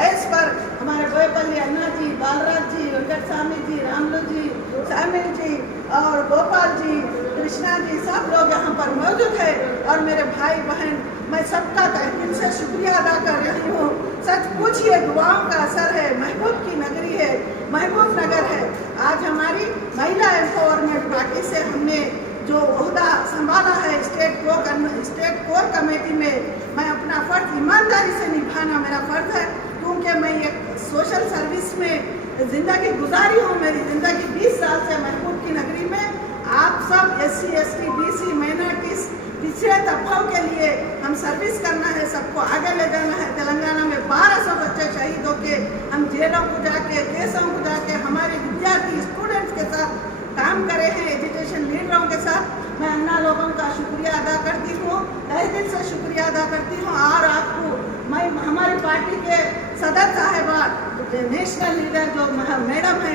Dash पर हमारे बोयपल्ली अन्ना जी, बालराज जी, वेंकट स्वामी जी, रामलू जी, सामिल जी और गोपाल जी, कृष्णा जी, सब लोग यहाँ पर मौजूद है। और मेरे भाई बहन, मैं सबका तहे दिल से शुक्रिया अदा कर रही हूँ। सच पूछिए, दुआओं का असर है। महबूब की नगरी है, महबूब नगर है। आज हमारी महिला एम्पावरमेंट पार्टी से हमने जो ओहदा संभाला है स्टेट कोर कमेटी में, मैं अपना फर्ज ईमानदारी से निभाना मेरा फर्ज है, क्योंकि मैं एक सोशल सर्विस में ज़िंदगी गुजारी हूँ। मेरी ज़िंदगी 20 साल से महबूब की नगरी में आप सब SC ST BC माइनॉरिटीज़ पिछड़े तबकों के लिए हम सर्विस करना है, सबको आगे ले जाना है। तेलंगाना में 1200 बच्चे शहीद होके हम जेलों को जाके, केसों को जाके हमारे विद्यार्थी स्टूडेंट्स के साथ काम करे हैं, एजुकेशन लीडरों के साथ। मैं अन्ना लोगों का शुक्रिया अदा करती हूँ, तहे दिल से शुक्रिया अदा करती हूँ। और आपको मैं हमारी पार्टी के सदर साहिबान, नेशनल लीडर जो मैडम है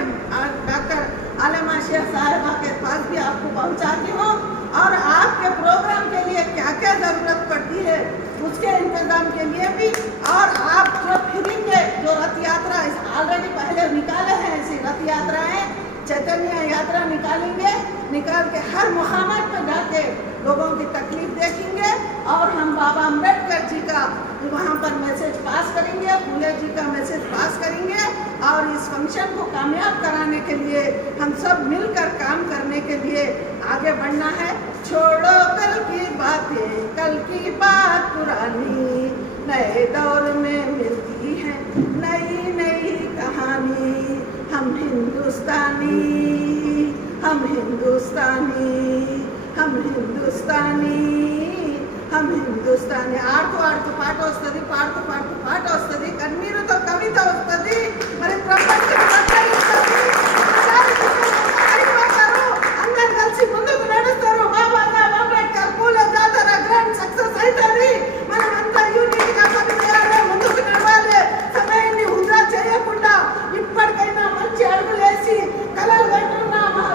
डॉक्टर आलिमा शेख साहिबा के पास भी आपको पहुँचाती हूँ। और आपके प्रोग्राम के लिए क्या क्या ज़रूरत पड़ती है उसके इंतज़ाम के लिए भी। और आप जो फिरेंगे, जो रथ यात्रा ऑलरेडी पहले निकाले हैं, ऐसी रथ यात्राएँ चैतन्य यात्रा निकालेंगे, निकाल के हर मुकामात पर जाके लोगों की तकलीफ देखेंगे। और हम बाबा अम्बेडकर जी का वहाँ पर मैसेज पास करेंगे, फूले जी का मैसेज पास करेंगे। और इस फंक्शन को कामयाब कराने के लिए हम सब मिलकर काम करने के लिए आगे बढ़ना है। छोड़ो कल की बातें, कल की बात पुरानी, नए दौर में मिलती है नई नई कहानी। हम हिंदुस्तानी, हम हिंदुस्तानी, हम हिंदुस्तानी, हम हिंदुस्तानी। ఆడుతూ పాట వస్తుంది, పాడుతూ పాట వస్తుంది, కన్నీరుతో కవిత వస్తుంది, మరి ప్రపంచం అందరు కలిసి ముందుకు నడుస్తారు. బాబా సాహెబ్ అంబేద్కర్ పూల జాతర గ్రాండ్ సక్సెస్ అవుతుంది. మనం అంతా యూనిట్ గా పనిచేయాలి, ముందుకు నడవాలి. సమయాన్ని వృధా చేయకుండా ఇప్పటికైనా మంచి అడుగులేసి కలలు కంటున్న మా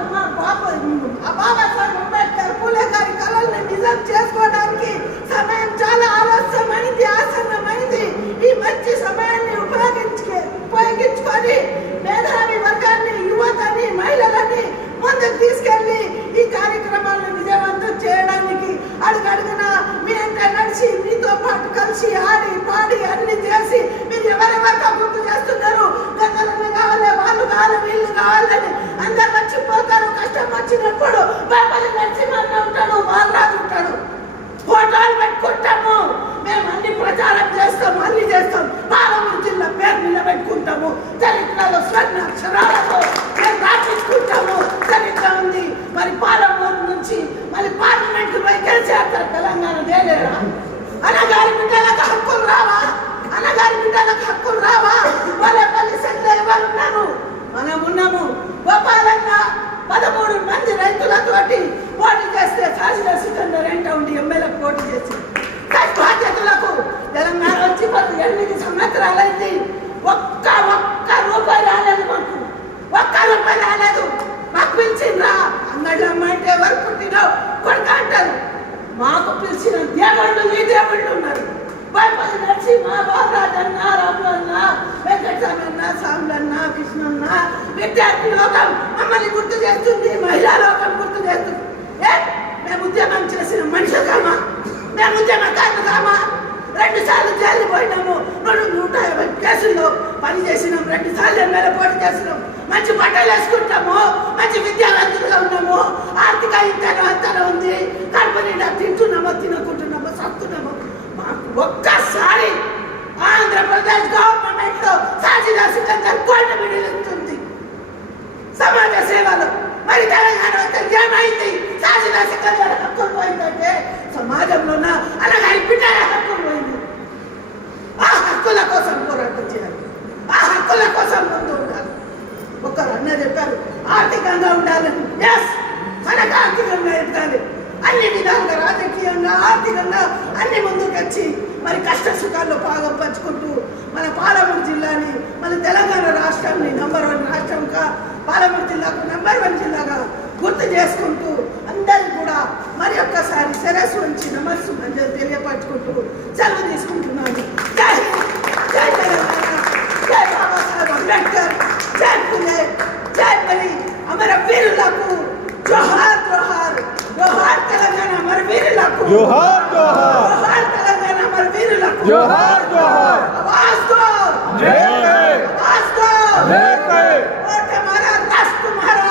బాబా సాహెబ్ అంబేద్కర్ పూలే గారి కలల్ని నిజం చేసుకోవడానికి సమయం చాలా ఆలస్యమైంది, ఆసన్నమైంది. ఈ మంచి సమయాన్ని ఉపయోగించుకొని మేధావి వర్గాన్ని, యువతని, మహిళలని ముందుకు తీసుకెళ్లి ఈ కార్యక్రమాలను విజయవంతం చేయడానికి అడుగడుగున మీ అంతా నడిచి, మీతో పాటు కలిసి ఆడి పాడి అన్ని చేసి మీరు ఎవరెవరితో గుర్తు చేస్తున్నారు. గతంలో కావాలి, వాళ్ళు కావాలి, వీళ్ళు కావాలని అందరు మర్చిపోతారు. కష్టం వచ్చినప్పుడు బాబాజీ నరసింహన్న ఉంటాడు, బాలరాజు ఉంటాడు. ఫోటోలు పెట్టుకుంటాము, మేము అన్ని ప్రచారం చేస్తాం, అన్ని చేస్తాం. పాలమూరు జిల్లా పేరు నిలబెట్టుకుంటాము, చరిత్రలో స్వర్ణ అక్షరాలతో మేము రాపించుకుంటాము. చరిత్ర ఉంది. మరి పాలమూరు నుంచి మళ్ళీ పార్లమెంట్ పోయి గెలిచారు తెలంగాణ దేలేరా? అన్నగారి బిడ్డలకు హక్కులు రావా? అన్నగారి బిడ్డలకు హక్కులు రావా? వాళ్ళపల్లి సెంటర్ ఎవరు ఉన్నారు? మనం ఉన్నాము. గోపాలన్న 13 మంది రైతులతోటి పోటీ చేస్తే సాజిదా సికందర్ ఉండి ఎమ్మెల్యే పోటీ చేసి బాధ్యతలకు తెలంగాణ వచ్చి 8 సంవత్సరాలైంది. ఒక్క రూపాయి రాలేదు మాకు, ఒక్క రూపాయి రాలేదు. మాకు పిలిచిండ్రా అంగళ్ళమ్మ అంటే ఎవరు పుట్టినావు కొడుక అంటారు. మాకు పిలిచిన దేవుళ్ళు ఈ దేవుళ్ళు ఉన్నారు. బైపల్లి నరసింహ, బాలరాజన్న, రాములన్న, వెంకటస్వామన్న, సాములన్న, కృష్ణన్న, విద్యార్థి లోకం మమ్మల్ని గుర్తు చేస్తుంది, మహిళా లోకం గుర్తు చేస్తుంది. మేము ఉద్యమం చేసిన మనుషులమా? మేము ఉద్యమకారులమా? 2 సార్లు జైలు పోయినాము, 150 కేసుల్లో పని చేసినాం, 2 సార్లు ఎమ్మెల్యే పోటీ చేసినాం. మంచి బట్టలు వేసుకుంటాము, మంచి విద్యావంతులుగా ఉన్నాము, ఆర్థిక ఇంతనం ఉంది, కడుపు నిండా తింటున్నామో, తినకుంటున్నామో, సత్తున్నామో. మాకు ఒక్కసారి ఆంధ్రప్రదేశ్ గవర్నమెంట్ లో సాజిదా సికందర్ కోట విడుదలుతుంది సమాజ సేవలో. మరి తెలంగాణ ఏమైంది? సాజిదా సికందర్ హక్కులు పోయిందంటే సమాజంలోన అలాగే బిడ్డల హక్కులు పోయింది. ఆ హక్కుల కోసం పోరాటం చేయాలి, ఆ హక్కుల కోసం ముందు ఉండాలి. ఒకరు అన్న చెప్పారు ఆర్థికంగా ఉండాలని. ఎస్, మనకు ఆర్థికంగా ఎదగాలి, అన్ని విధాలుగా రాజకీయంగా, ఆర్థికంగా అన్ని ముందుకు వచ్చి మరి కష్ట సుఖాల్లో భాగం పంచుకుంటూ మన పాలమూరు జిల్లాని, మన తెలంగాణ రాష్ట్రాన్ని నంబర్ 1 రాష్ట్రంగా, పాలమూరు జిల్లాకు నంబర్ 1 జిల్లాగా గుర్తు చేసుకుంటూ అందరికీ కూడా మరి ఒక్కసారి శిరస్సు ఉంచి నమస్సు మంజలు తెలియపరచుకుంటూ సెలవు తీసుకుంటున్నాను. జై హింద్, జై తెలంగాణ. जोहार जोहार जोहार तेलंगाना हमारे वीरुలకు जोहार जोहार आवाज दो जय जय आवाज दो जय जय वोट हमारा राष्ट्र तुम्हारा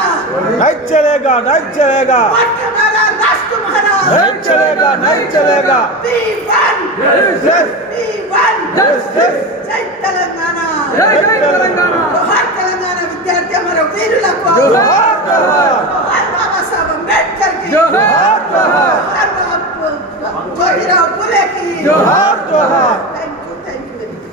नहीं चलेगा नहीं चलेगा वोट हमारा राष्ट्र तुम्हारा नहीं चलेगा नहीं चलेगा V1 yes V1 yes yes जय तेलंगाना जय तेलंगाना जोहार तेलंगाना विद्यार्थी हमारे वीरुలకు जोहार जोहार जोहार बाबा साहब अम्बेडकर की जोहार जोहार जोहार ज्योतिराव फुले की जोहार